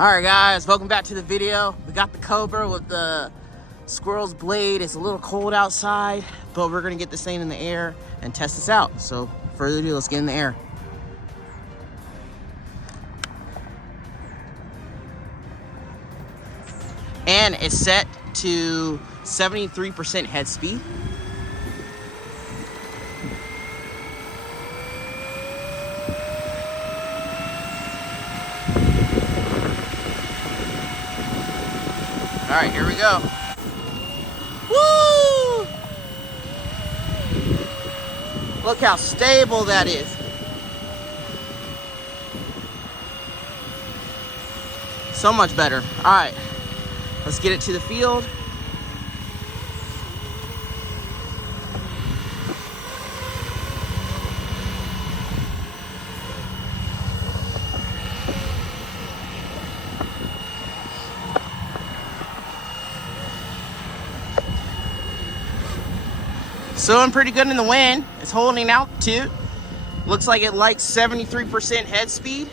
Alright guys, welcome back to the video. We got the Cobra with the squirrel's blade. It's a little cold outside, but we're gonna get this thing in the air and test this out. So further ado, let's get in the air. And it's set to 73% head speed. All right, here we go. Woo! Look how stable that is. So much better. All right, let's get it to the field. Doing pretty good in the wind. It's holding altitude. Looks like it likes 73% head speed.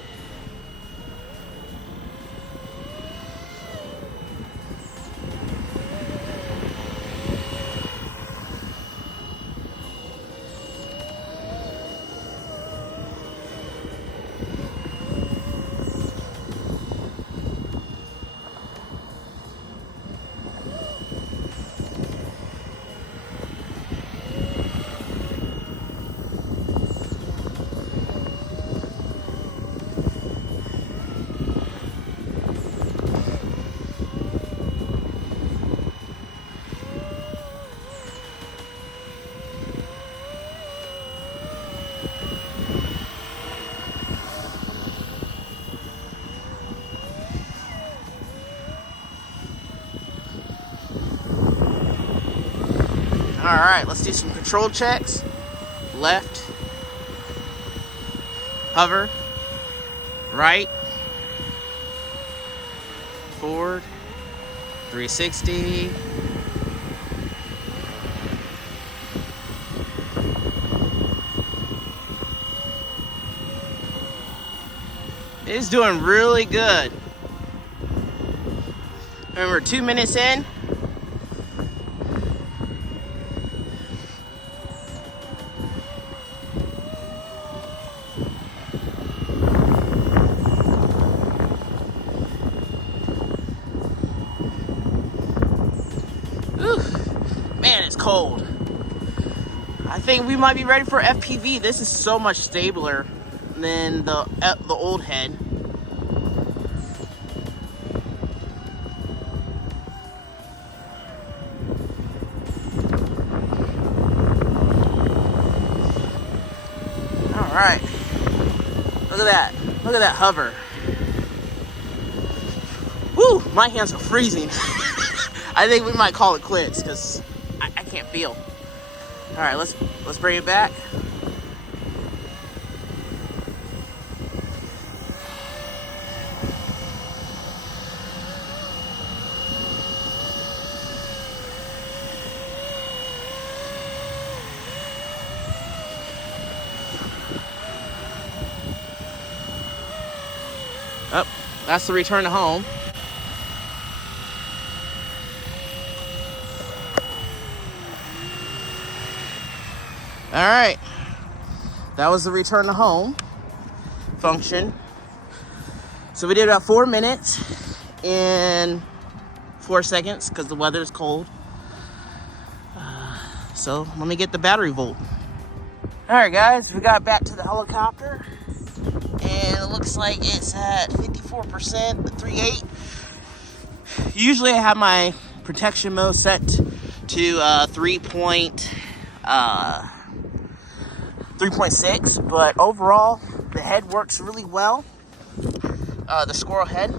All right, let's do some control checks. Left, hover, right, forward, 360. It is doing really good. Remember, 2 minutes in. Man, it's cold. I think we might be ready for FPV. This is so much stabler than the old head. All right. Look at that. Look at that hover. Woo, my hands are freezing. I think we might call it quits because I can't feel. All right, let's bring it back. Oh, that's the return to home. All right, that was the return to home function. So we did about 4 minutes and 4 seconds because the weather is cold. So let me get the battery volt. All right, guys, we got back to the helicopter and it looks like it's at 54%, the 3.8. Usually I have my protection mode set to 3.6, but overall the head works really well. The squirrel head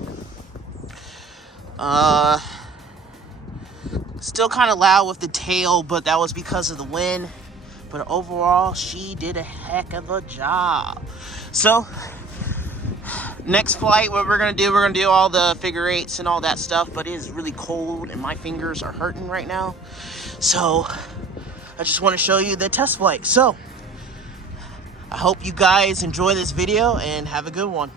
still kind of loud with the tail, but that was because of the wind. But overall she did a heck of a job. So next flight, what we're gonna do all the figure eights and all that stuff, but it is really cold and my fingers are hurting right now, so I just want to show you the test flight. So I hope you guys enjoy this video and have a good one.